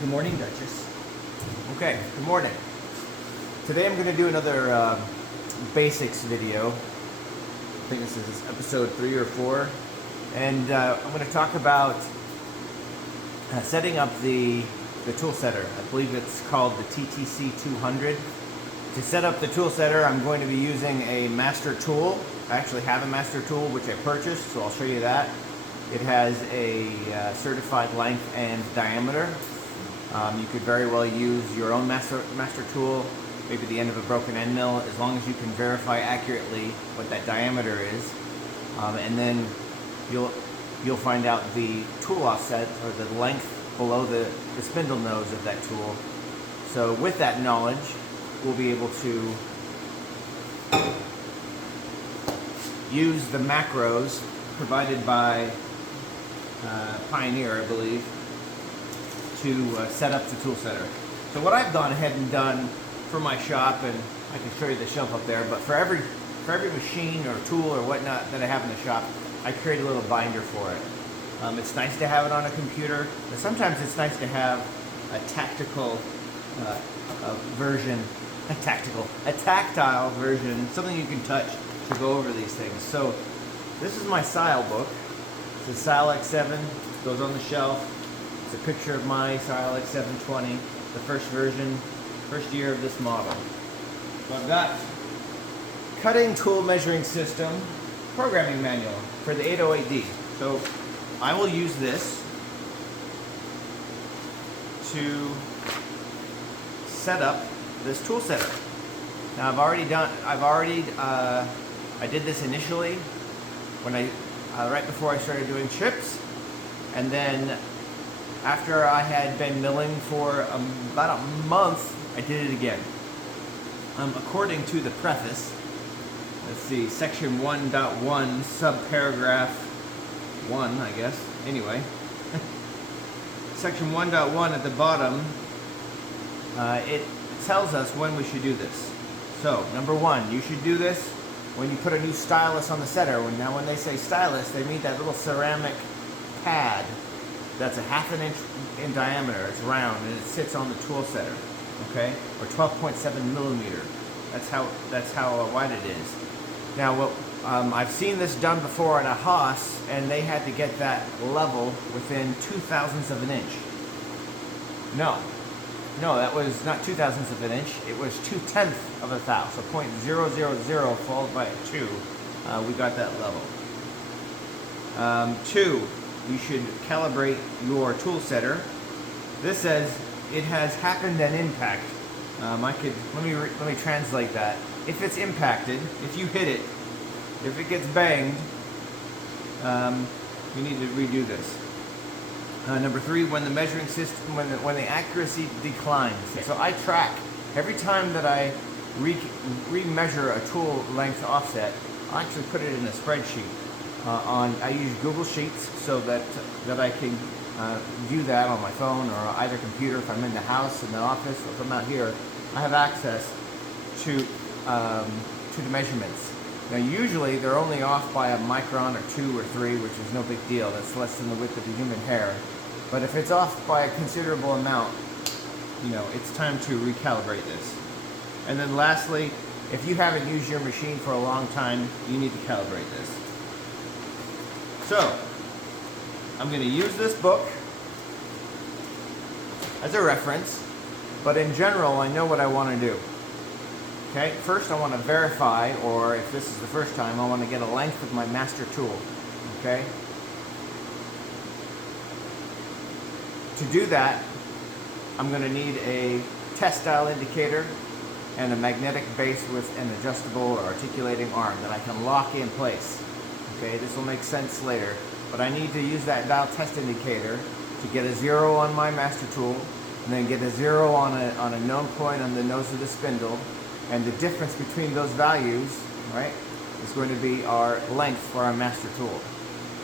Good morning, Duchess. Okay, good morning. Today I'm going to do another basics video. I think this is episode 3 or 4. And I'm going to talk about setting up the tool setter. I believe it's called the TTC-200. To set up the tool setter, I'm going to be using a master tool. I actually have a master tool which I purchased, so I'll show you that. It has a certified length and diameter. You could very well use your own master tool, maybe the end of a broken end mill, as long as you can verify accurately what that diameter is. And then you'll find out the tool offset, or the length below the spindle nose of that tool. So with that knowledge, we'll be able to use the macros provided by Pioneer, I believe, to set up the tool setter. So what I've gone ahead and done for my shop, and I can show you the shelf up there, but for every machine or tool or whatnot that I have in the shop, I create a little binder for it. It's nice to have it on a computer, but sometimes it's nice to have a tactile version, a tactile version, something you can touch to go over these things. So this is my SYIL book. It's a SYIL X7, goes on the shelf. It's a picture of my SYIL X7 20, the first version, first year of this model. So I've got cutting tool measuring system programming manual for the 808D. So I will use this to set up this tool setter. Now I did this initially when right before I started doing chips, and then after I had been milling for about a month, I did it again. According to the preface, let's see, section 1.1, subparagraph 1, I guess. Anyway, section 1.1 at the bottom, it tells us when we should do this. So, number 1, you should do this when you put a new stylus on the setter. Now, when they say stylus, they mean that little ceramic pad that's a 1/2 inch in diameter. It's round and it sits on the tool setter, okay, or 12.7 millimeter. That's how wide it is. Now, I've seen this done before in a Haas, and they had to get that level within 0.02 of an inch. No, that was not 0.02 of an inch. It was 0.2 of a thou. So 0.000 followed by a 2. We got that level. 2. You should calibrate your tool setter. This says it has happened an impact. Let me translate that. If it's impacted, if you hit it, if it gets banged, you need to redo this. Number 3, when the measuring system, when the accuracy declines. So I track every time that I re-measure a tool length offset. I actually put it in a spreadsheet. I use Google Sheets so that I can view that on my phone or either computer. If I'm in the house, in the office, or if I'm out here, I have access to the measurements. Now, usually they're only off by a micron or 2 or 3, which is no big deal. That's less than the width of a human hair. But if it's off by a considerable amount, it's time to recalibrate this. And then lastly, if you haven't used your machine for a long time, you need to calibrate this. So, I'm going to use this book as a reference, but in general, I know what I want to do. Okay, first I want to verify, or if this is the first time, I want to get a length of my master tool. Okay? To do that, I'm going to need a test dial indicator and a magnetic base with an adjustable or articulating arm that I can lock in place. Okay, this will make sense later, but I need to use that dial test indicator to get a 0 on my master tool, and then get a 0 on a known point on the nose of the spindle, and the difference between those values, right, is going to be our length for our master tool.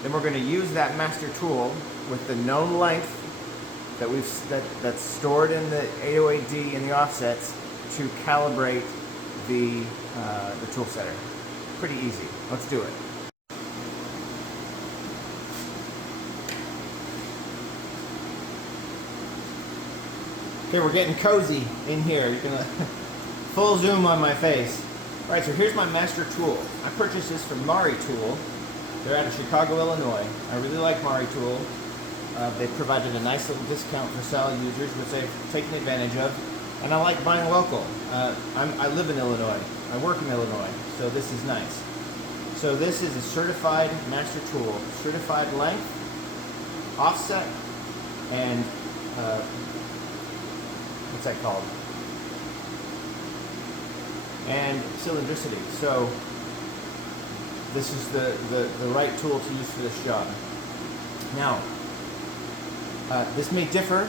Then we're going to use that master tool with the known length that's stored in the 808D in the offsets to calibrate the tool setter. Pretty easy. Let's do it. Okay, we're getting cozy in here. You can full zoom on my face. All right, so here's my master tool. I purchased this from Mari Tool. They're out of Chicago, Illinois. I really like Mari Tool. They provided a nice little discount for SYIL users, which they've taken advantage of. And I like buying local. I live in Illinois. I work in Illinois, so this is nice. So this is a certified master tool. Certified length, offset, and what's that called? And cylindricity. So this is the right tool to use for this job. Now, this may differ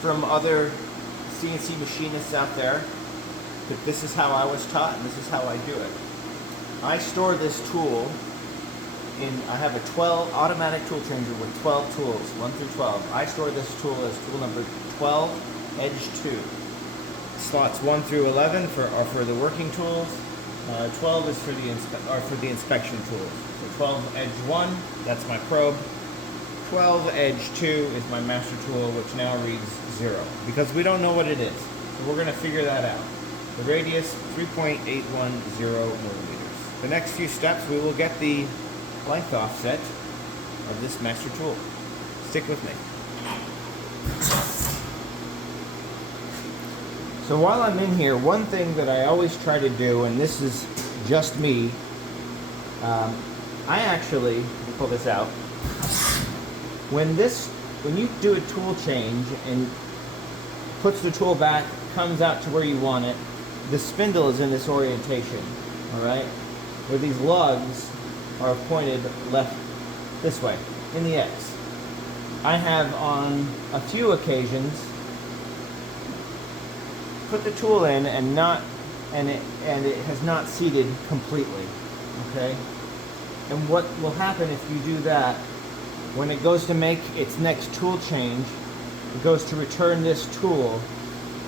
from other CNC machinists out there, but this is how I was taught and this is how I do it. I store this tool in, I have a 12 automatic tool changer with 12 tools, 1 through 12. I store this tool as tool number 12, edge 2. Slots 1 through 11 are for the working tools. 12 is for the inspection tools. So 12 edge 1, that's my probe. 12 edge 2 is my master tool, which now reads 0 because we don't know what it is. So we're going to figure that out. The radius 3.810 millimeters. The next few steps we will get the length offset of this master tool. Stick with me. So while I'm in here, one thing that I always try to do, and this is just me, I actually, let me pull this out. When you do a tool change and puts the tool back, comes out to where you want it, the spindle is in this orientation, all right? Where these lugs are pointed left this way, in the X. I have on a few occasions put the tool in and it has not seated completely, okay? And what will happen if you do that, when it goes to make its next tool change, it goes to return this tool,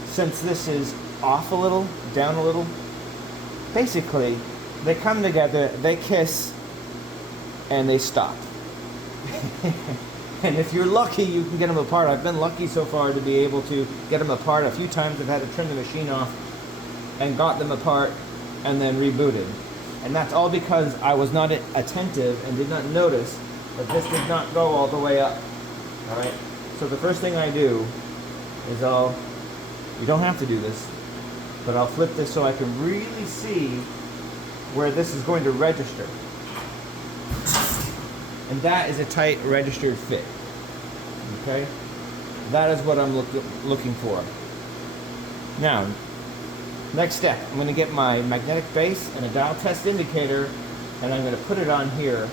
since this is off a little, down a little, basically, they come together, they kiss, and they stop. And if you're lucky, you can get them apart. I've been lucky so far to be able to get them apart. A few times I've had to turn the machine off and got them apart and then rebooted. And that's all because I was not attentive and did not notice that this did not go all the way up. All right. So the first thing I do is you don't have to do this, but I'll flip this so I can really see where this is going to register. And that is a tight registered fit. Okay? That is what I'm looking for. Now, next step, I'm going to get my magnetic base and a dial test indicator, and I'm going to put it on here,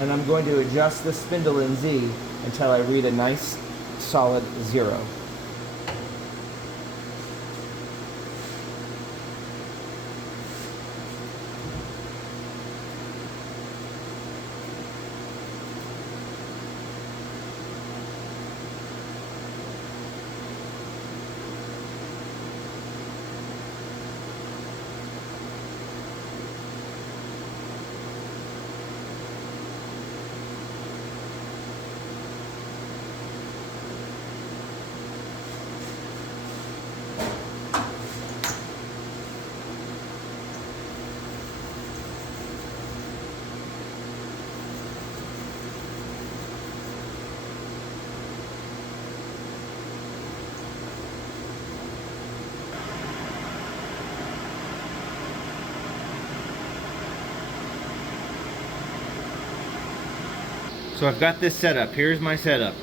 and I'm going to adjust the spindle in Z until I read a nice solid 0. So I've got this set up. Here's my setup.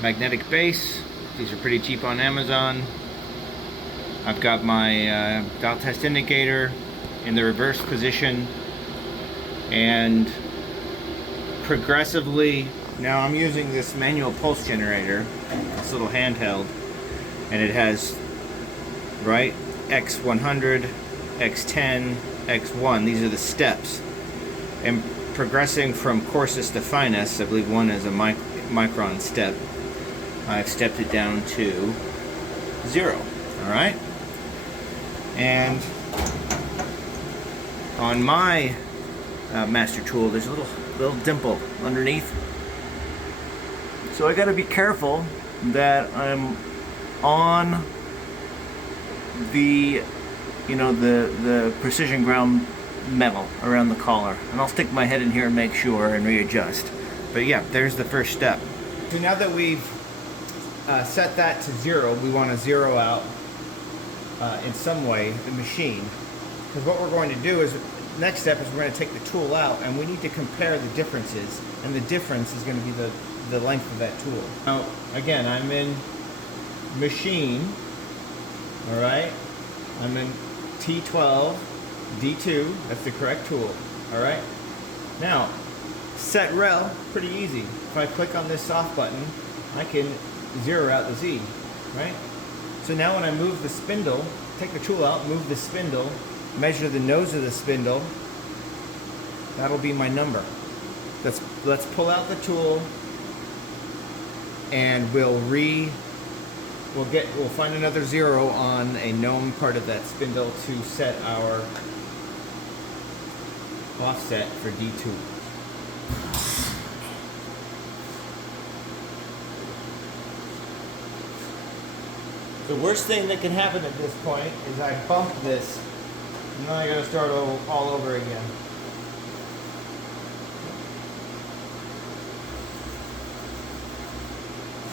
Magnetic base. These are pretty cheap on Amazon. I've got my dial test indicator in the reverse position, and progressively, now I'm using this manual pulse generator, this little handheld, and it has, right, X100, X10, X1. These are the steps. And progressing from coarsest to finest, I believe one is a micron step. I've stepped it down to 0. All right, and on my master tool, there's a little dimple underneath. So I got to be careful that I'm on the, you know, the precision ground metal around the collar, and I'll stick my head in here and make sure and readjust. But yeah, there's the first step. So now that we've set that to 0, we want to zero out in some way the machine, because what we're going to do is, next step is we're going to take the tool out and we need to compare the differences, and the difference is going to be the length of that tool. Now again, I'm in machine, alright, I'm in T12 D2, that's the correct tool, alright. Now set rel, pretty easy. If I click on this soft button, I can zero out the Z, right? So now when I move the spindle, take the tool out, move the spindle, measure the nose of the spindle, that'll be my number. Let's pull out the tool, and we'll find another 0 on a known part of that spindle to set our offset for D2. The worst thing that can happen at this point is I bump this, and then I gotta start all over again.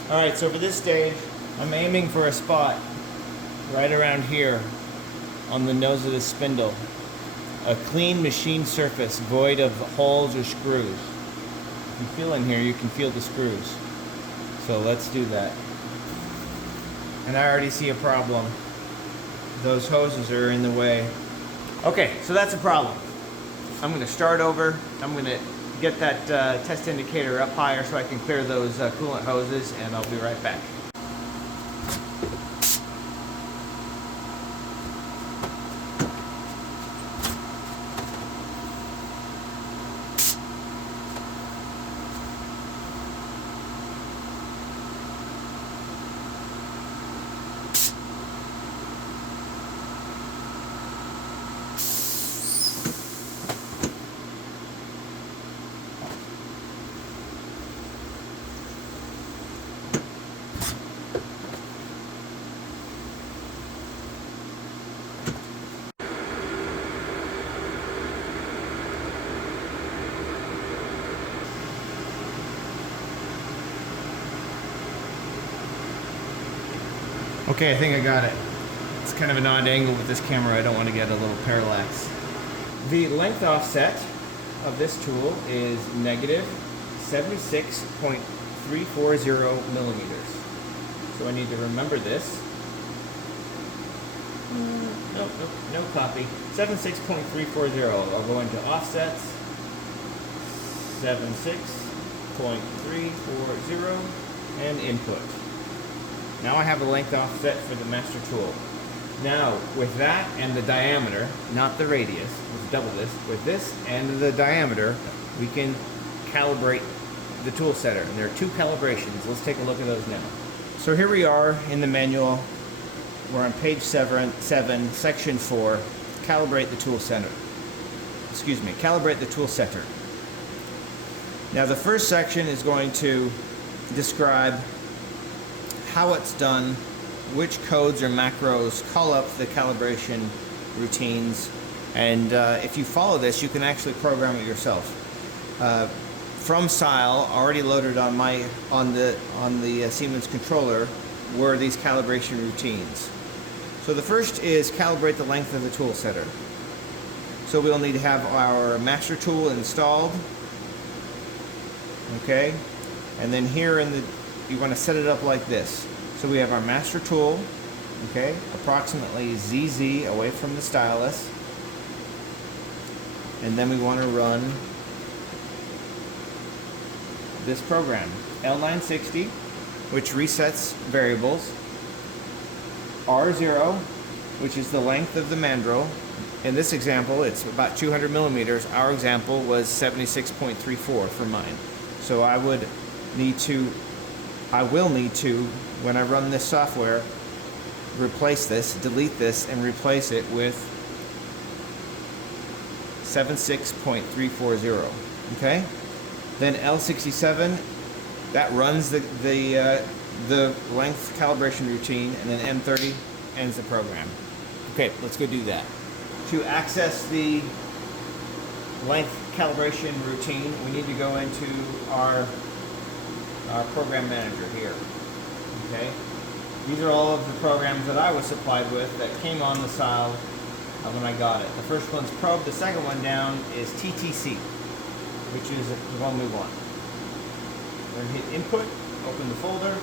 Alright, so for this stage, I'm aiming for a spot right around here on the nose of the spindle. A clean machine surface, void of holes or screws. If you feel in here, you can feel the screws. So let's do that. And I already see a problem. Those hoses are in the way. Okay, so that's a problem. I'm going to start over. I'm going to get that test indicator up higher so I can clear those coolant hoses, and I'll be right back. Okay, I think I got it. It's kind of an odd angle with this camera. I don't want to get a little parallax. The length offset of this tool is negative 76.340 millimeters. So I need to remember this. Nope, no copy. 76.340. I'll go into offsets. 76.340 and input. Now I have a length offset for the master tool. Now, with that and the diameter, not the radius, let's double this, with this and the diameter, we can calibrate the tool setter. And there are 2 calibrations. Let's take a look at those now. So here we are in the manual. We're on page 7, section 4, calibrate the tool setter. Excuse me, calibrate the tool setter. Now the first section is going to describe how it's done, which codes or macros call up the calibration routines, and if you follow this, you can actually program it yourself. From SYIL, already loaded on the Siemens controller, were these calibration routines. So the first is calibrate the length of the tool setter. So we'll need to have our master tool installed, okay, and then here you want to set it up like this. So we have our master tool, okay, approximately ZZ away from the stylus, and then we want to run this program, L960, which resets variables, R0, which is the length of the mandrel. In this example, it's about 200 millimeters. Our example was 76.34 for mine. So I will need to, when I run this software, replace this, delete this, and replace it with 76.340. Okay? Then L67, that runs the the length calibration routine, and then M30 ends the program. Okay, let's go do that. To access the length calibration routine, we need to go into our program manager here. Okay, these are all of the programs that I was supplied with that came on the SYIL when I got it. The first one's probe. The second one down is TTC, which is the one we want. We're going to hit input, open the folder,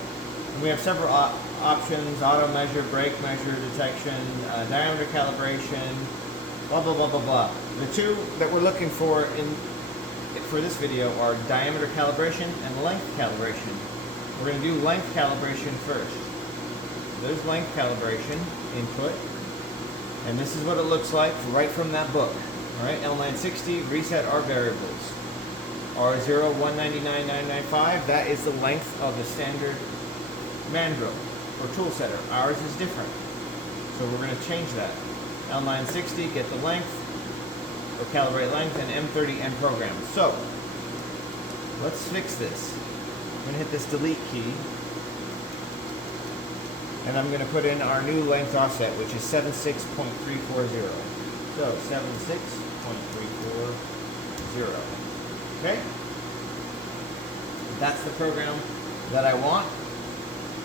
and we have several options: auto measure, brake measure detection, diameter calibration, blah blah blah blah blah. The two that we're looking for for this video are diameter calibration and length calibration. We're going to do length calibration first. There's length calibration, input, and this is what it looks like right from that book. All right, L960, reset our variables. R0, 199,995, that is the length of the standard mandrel or tool setter. Ours is different, so we're going to change that. L960, get the length, or calibrate length, and M30 end program. So, let's fix this. I'm going to hit this delete key, and I'm going to put in our new length offset, which is 76.340. So, 76.340. Okay? That's the program that I want.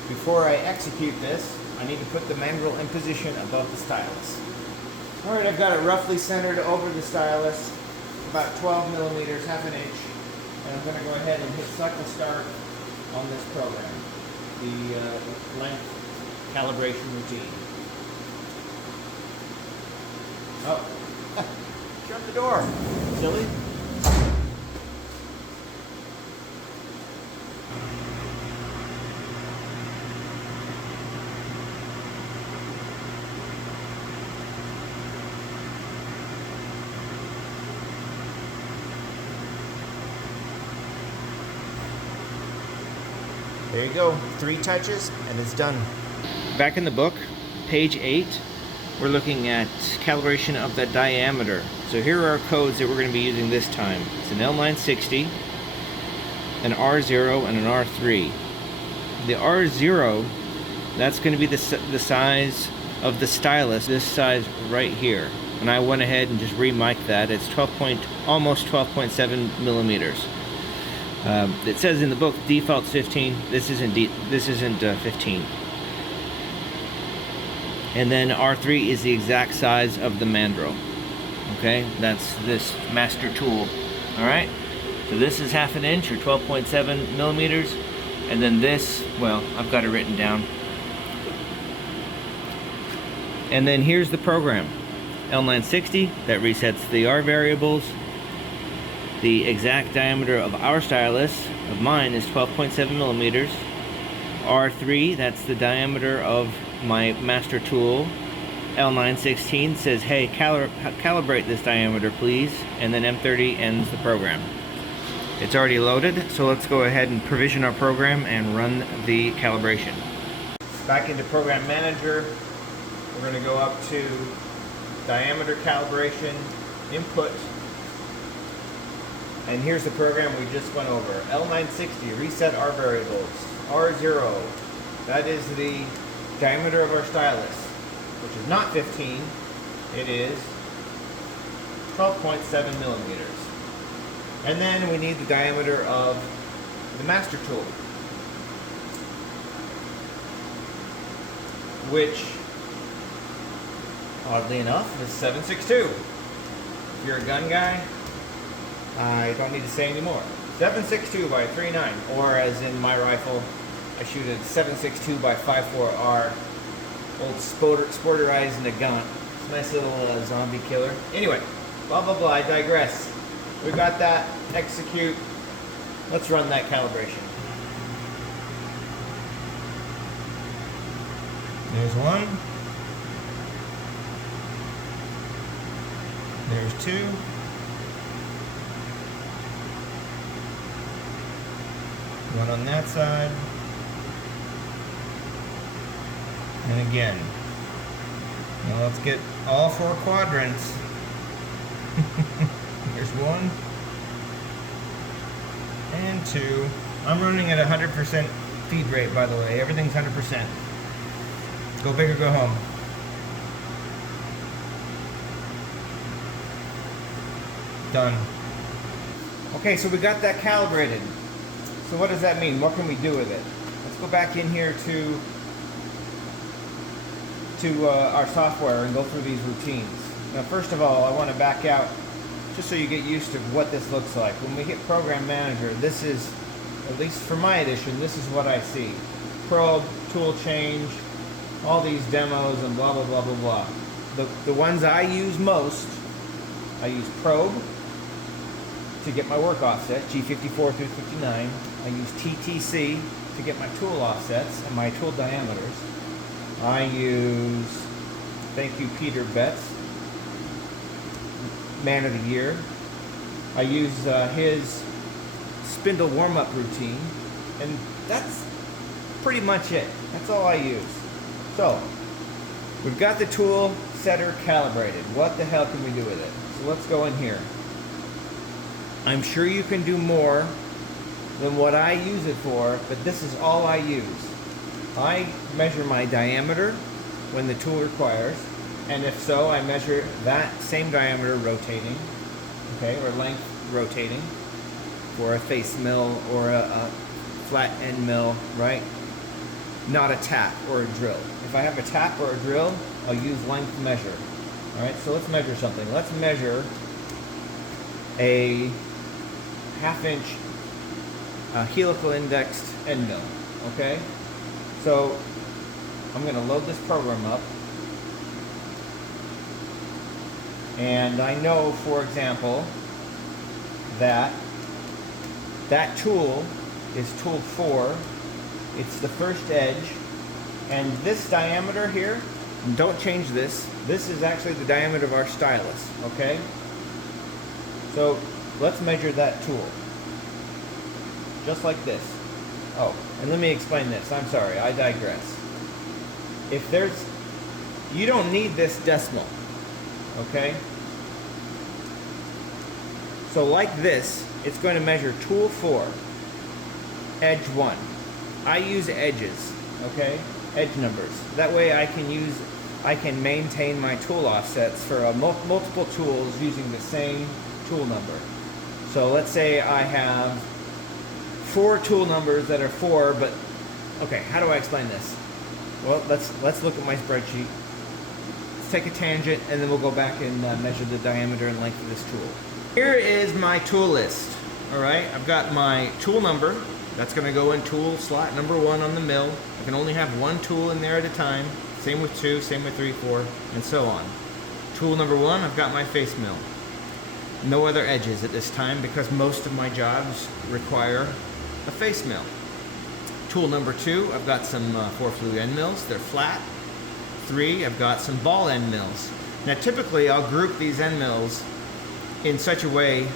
Before I execute this, I need to put the mandrel in position above the stylus. Alright, I've got it roughly centered over the stylus, about 12 millimeters, half an inch, and I'm going to go ahead and hit cycle start on this program, the length calibration routine. Oh, shut the door, silly. There you go, 3 touches and it's done. Back in the book, page 8, we're looking at calibration of the diameter. So here are our codes that we're going to be using this time. It's an L960, an R0, and an R3. The R0, that's going to be the size of the stylus, this size right here. And I went ahead and just remiked that. It's almost 12.7 millimeters. It says in the book default's 15. This isn't 15. And then R3 is the exact size of the mandrel. Okay, that's this master tool. All right. So this is half an inch or 12.7 millimeters, and then this, well, I've got it written down. And then here's the program. L960 that resets the R variables. The exact diameter of our stylus, of mine, is 12.7 millimeters. R3, that's the diameter of my master tool. L916 says, hey, calibrate this diameter, please. And then M30 ends the program. It's already loaded, so let's go ahead and provision our program and run the calibration. Back into Program Manager, we're going to go up to diameter calibration, input. And here's the program we just went over. L960, reset our variables. R0, that is the diameter of our stylus, which is not 15, it is 12.7 millimeters. And then we need the diameter of the master tool, which, oddly enough, is 7.62. If you're a gun guy, I don't need to say anymore. 7.62 by 3.9, or as in my rifle, I shoot a 7.62 by 5.4R, old sporterized Nagant. Nice little zombie killer. Anyway, blah blah blah, I digress. We got that, execute. Let's run that calibration. There's one. There's two. One on that side. And again. Now let's get all 4 quadrants. Here's 1 and 2. I'm running at 100% feed rate, by the way. Everything's 100%. Go big or go home. Done. Okay, so we got that calibrated. So what does that mean? What can we do with it? Let's go back in here to our software and go through these routines. Now, first of all, I want to back out just so you get used to what this looks like. When we hit Program Manager, this is, at least for my edition, this is what I see. Probe, tool change, all these demos and blah, blah, blah, blah, blah. The ones I use most, I use probe to get my work offset, G54 through 59. I use TTC to get my tool offsets and my tool diameters. I use, thank you Peter Betts, Man of the Year. I use his spindle warm-up routine, and that's pretty much it. That's all I use. So, we've got the tool setter calibrated. What the hell can we do with it? So let's go in here. I'm sure you can do more than what I use it for, but this is all I use. I measure my diameter when the tool requires, and if so, I measure that same diameter rotating, okay, or length rotating for a face mill or a flat end mill, right? Not a tap or a drill. If I have a tap or a drill, I'll use length measure. All right, so let's measure something. Let's measure a 1/2 inch helical indexed end mill, okay? So I'm going to load this program up, and I know, for example, that that tool is tool 4. It's the first edge, and this diameter here, and don't change this, this is actually the diameter of our stylus, okay? So let's measure that tool, just like this. Oh, and let me explain this. I'm sorry, I digress. If there's, you don't need this decimal, okay? So like this, it's going to measure tool 4, edge 1. I use edges, okay? Edge numbers. That way I can maintain my tool offsets for multiple tools using the same tool number. So let's say I have 4 tool numbers that are 4, but okay, how do I explain this? Well, let's look at my spreadsheet. Let's take a tangent, and then we'll go back and measure the diameter and length of this tool. Here is my tool list. All right, I've got my tool number. That's going to go in tool slot number 1 on the mill. I can only have 1 tool in there at a time. Same with 2, same with 3, 4, and so on. Tool number 1, I've got my face mill. No other edges at this time because most of my jobs require a face mill. Tool number 2, I've got some 4-flue end mills. They're flat. 3, I've got some ball end mills. Now typically I'll group these end mills in such a way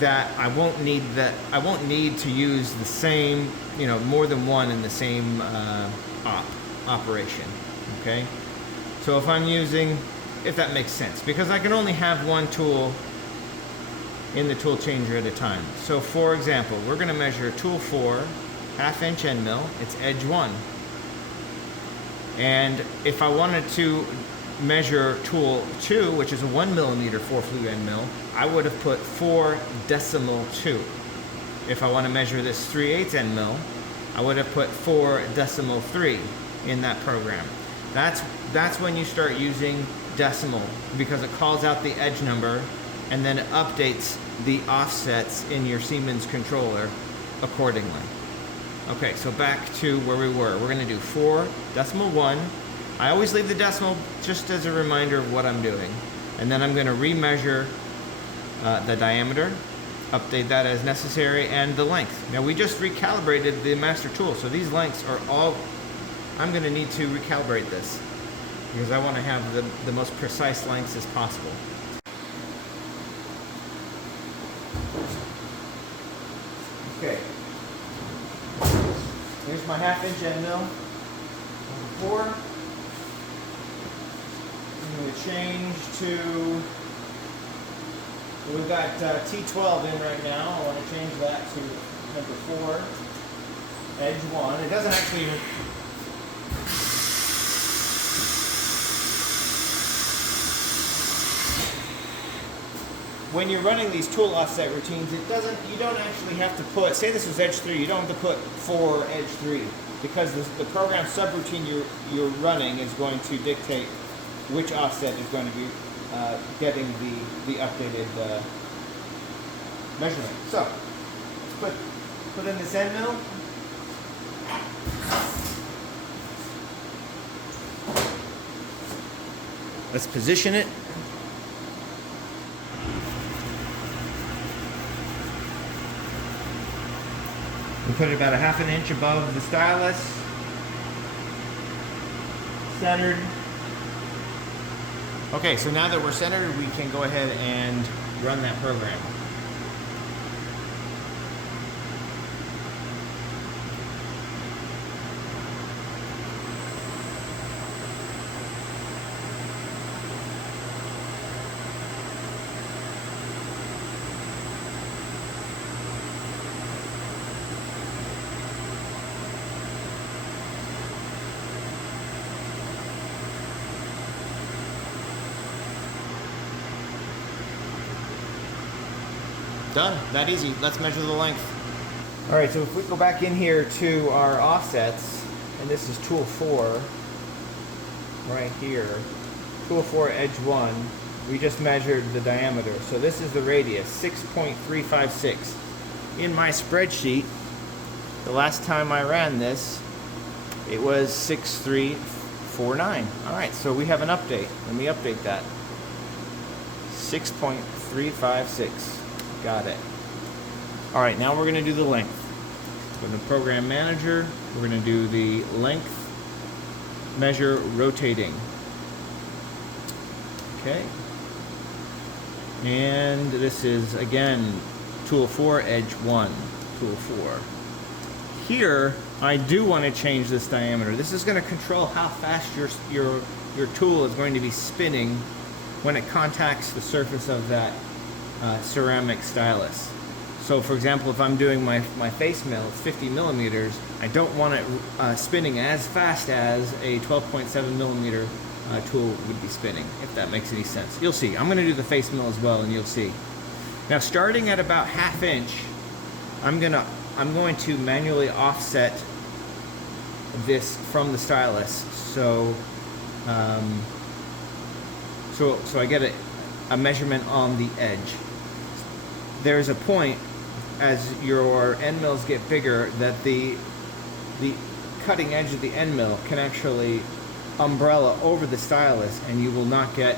that I won't need to use the same, more than one in the same operation, okay? So if I'm using, if that makes sense, because I can only have 1 tool in the tool changer at a time. So for example, we're going to measure tool 4, 1/2 inch end mill, it's edge 1. And if I wanted to measure tool 2, which is a 1 millimeter 4-flue end mill, I would have put 4.2. If I want to measure this 3/8 end mill, I would have put 4.3 in that program. That's when you start using decimal, because it calls out the edge number and then it updates the offsets in your Siemens controller accordingly. Okay, so back to where we were. We're going to do 4.1. I always leave the decimal just as a reminder of what I'm doing. And then I'm going to remeasure the diameter, update that as necessary, and the length. Now we just recalibrated the master tool, so these lengths are all, I'm going to need to recalibrate this because I want to have the most precise lengths as possible. Okay, here's my 1/2 inch end mill, number 4. I'm going to change to, we've got T12 in right now. I want to change that to number 4. edge 1. It doesn't actually even... When you're running these tool offset routines, you don't actually have to put, say this was edge 3, you don't have to put 4 edge 3, because the program subroutine you're running is going to dictate which offset is going to be getting the updated measurement. So, let's put in this end mill. Let's position it. We put it about a ½ inch above the stylus. Centered. Okay, so now that we're centered, we can go ahead and run that program. Done. That easy. Let's measure the length. All right, so if we go back in here to our offsets, and this is tool 4, right here, tool 4 edge 1, we just measured the diameter. So this is the radius, 6.356. In my spreadsheet, the last time I ran this, it was 6.349. All right, so we have an update. Let me update that. 6.356. Got it. All right, now we're going to do the length. Go to Program Manager. We're going to do the length measure rotating. Okay. And this is, again, tool 4, edge 1, tool 4. Here, I do want to change this diameter. This is going to control how fast your tool is going to be spinning when it contacts the surface of that ceramic stylus. So for example, if I'm doing my face mill, it's 50 millimeters, I don't want it spinning as fast as a 12.7 millimeter tool would be spinning, if that makes any sense. You'll see. I'm going to do the face mill as well, and you'll see. Now starting at about ½ inch, I'm going to manually offset this from the stylus, so so I get a measurement on the edge. There's a point as your end mills get bigger that the cutting edge of the end mill can actually umbrella over the stylus, and you'll get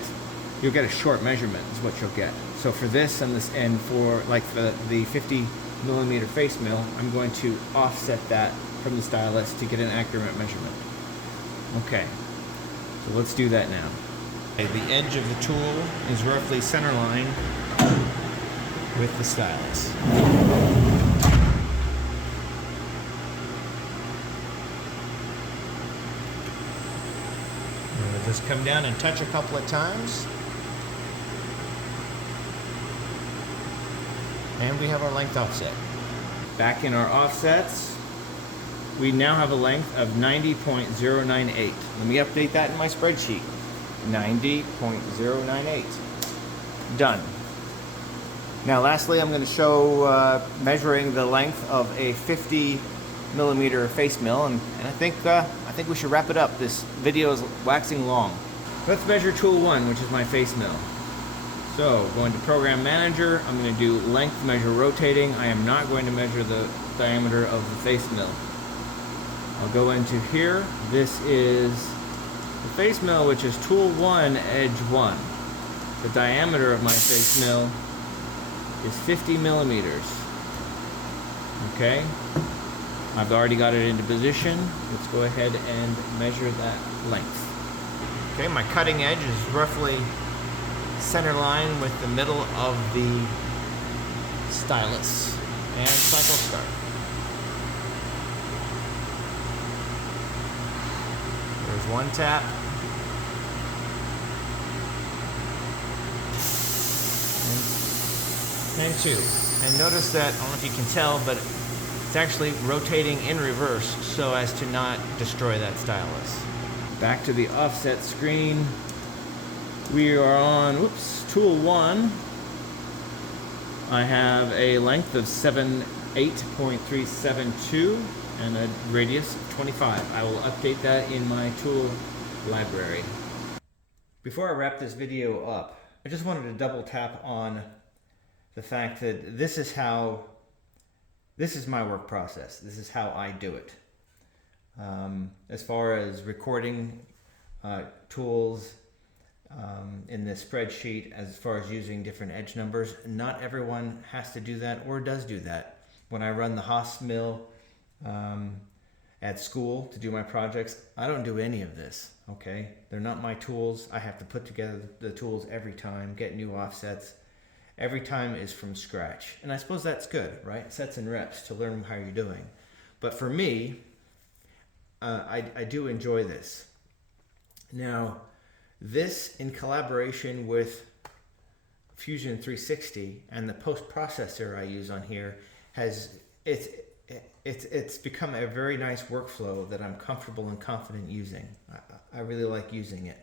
a short measurement is what you'll get. So for this and for like the 50 millimeter face mill, I'm going to offset that from the stylus to get an accurate measurement. Okay, so let's do that now. Okay, the edge of the tool is roughly center line with the stylus. We'll just come down and touch a couple of times. And we have our length offset. Back in our offsets, we now have a length of 90.098. Let me update that in my spreadsheet. 90.098. Done. Now lastly, I'm going to show measuring the length of a 50 millimeter face mill, and I think we should wrap it up. This video is waxing long. Let's measure tool 1, which is my face mill. So going to Program Manager, I'm going to do length measure rotating. I am not going to measure the diameter of the face mill. I'll go into here. This is the face mill, which is tool 1, edge 1. The diameter of my face mill is 50 millimeters. Okay, I've already got it into position. Let's go ahead and measure that length. Okay, my cutting edge is roughly center line with the middle of the stylus. And cycle start. There's one tap. And two. And notice that, I don't know if you can tell, but it's It's actually rotating in reverse so as to not destroy that stylus. Back to the offset screen. We are on, tool 1. I have a length of 8.372 and a radius of 25. I will update that in my tool library. Before I wrap this video up, I just wanted to double tap on the fact that this is my work process. This is how I do it. As far as recording tools in this spreadsheet, as far as using different edge numbers, not everyone has to do that or does do that. When I run the Haas mill at school to do my projects, I don't do any of this, okay? They're not my tools. I have to put together the tools every time, get new offsets. Every time is from scratch. And I suppose that's good, right? Sets and reps to learn how you're doing. But for me, I do enjoy this. Now, this in collaboration with Fusion 360 and the post-processor I use on here it's become a very nice workflow that I'm comfortable and confident using. I really like using it.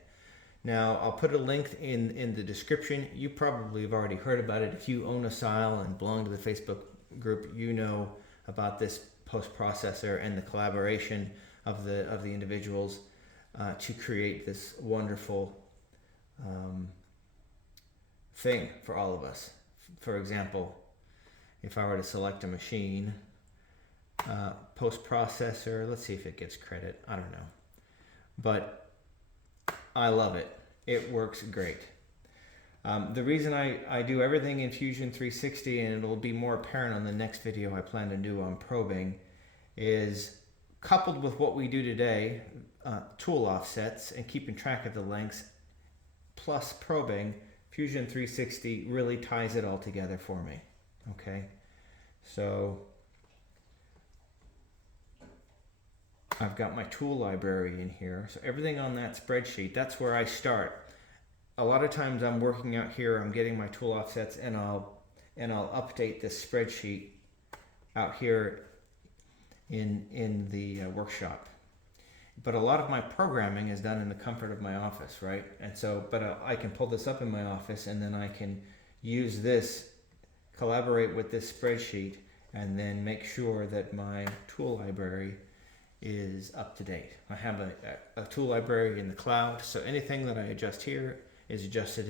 Now, I'll put a link in the description. You probably have already heard about it. If you own a SYIL and belong to the Facebook group, you know about this post-processor and the collaboration of the individuals to create this wonderful thing for all of us. For example, if I were to select a machine, post-processor, let's see if it gets credit. I don't know. But I love it. It works great. The reason I do everything in Fusion 360, and it'll be more apparent on the next video I plan to do on probing, is coupled with what we do today, tool offsets and keeping track of the lengths, plus probing, Fusion 360 really ties it all together for me. Okay, so I've got my tool library in here. So everything on that spreadsheet, that's where I start. A lot of times I'm working out here, I'm getting my tool offsets, and I'll update this spreadsheet out here in the workshop. But a lot of my programming is done in the comfort of my office, right? And so, but I can pull this up in my office, and then I can use this, collaborate with this spreadsheet, and then make sure that my tool library is up to date. I have a tool library in the cloud, so anything that I adjust here is adjusted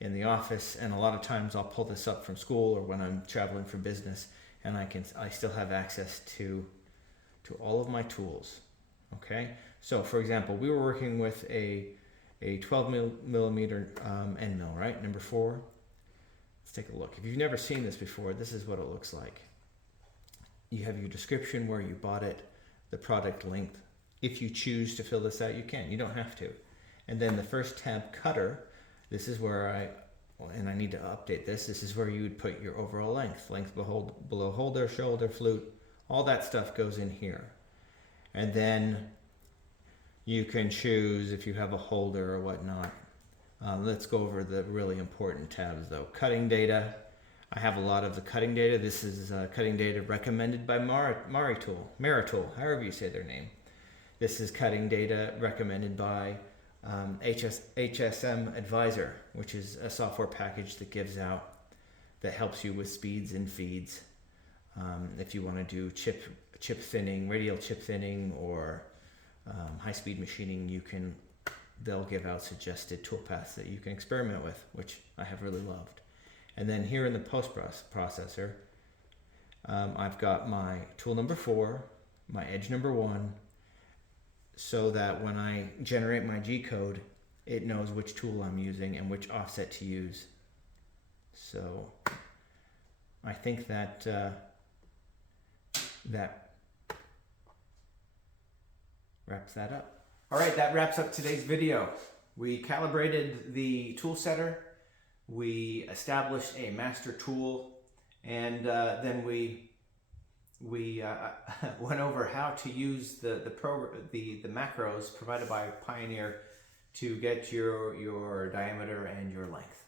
in the office, and a lot of times I'll pull this up from school or when I'm traveling for business, and I still have access to all of my tools. Okay, so for example, we were working with a 12 millimeter end mill, right? Number 4. Let's take a look. If you've never seen this before, this is what it looks like. You have your description, where you bought it, the product length. If you choose to fill this out, you can. You don't have to. And then the first tab, cutter, this is where and I need to update this. This is where you would put your overall length below holder, shoulder, flute, all that stuff goes in here. And then you can choose if you have a holder or whatnot. Let's go over the really important tabs though. Cutting data. I have a lot of the cutting data. This is cutting data recommended by Maritool, however you say their name. This is cutting data recommended by HSM Advisor, which is a software package that helps you with speeds and feeds. If you want to do chip thinning, radial chip thinning, or high-speed machining, they'll give out suggested toolpaths that you can experiment with, which I have really loved. And then here in the post-processor, I've got my tool number 4, my edge number 1, so that when I generate my G-code, it knows which tool I'm using and which offset to use. So I think that wraps that up. All right, that wraps up today's video. We calibrated the tool setter, we established a master tool, and then we went over how to use the macros provided by Pioneer to get your diameter and your length.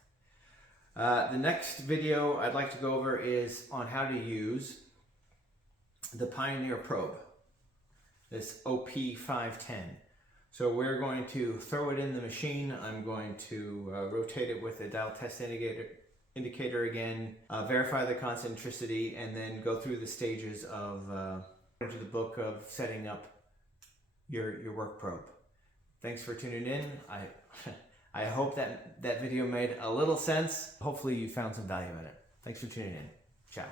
The next video I'd like to go over is on how to use the Pioneer probe, this OP510. So we're going to throw it in the machine. I'm going to rotate it with a dial test indicator again, verify the concentricity, and then go through the stages of into the book of setting up your work probe. Thanks for tuning in. I hope that video made a little sense. Hopefully you found some value in it. Thanks for tuning in. Ciao.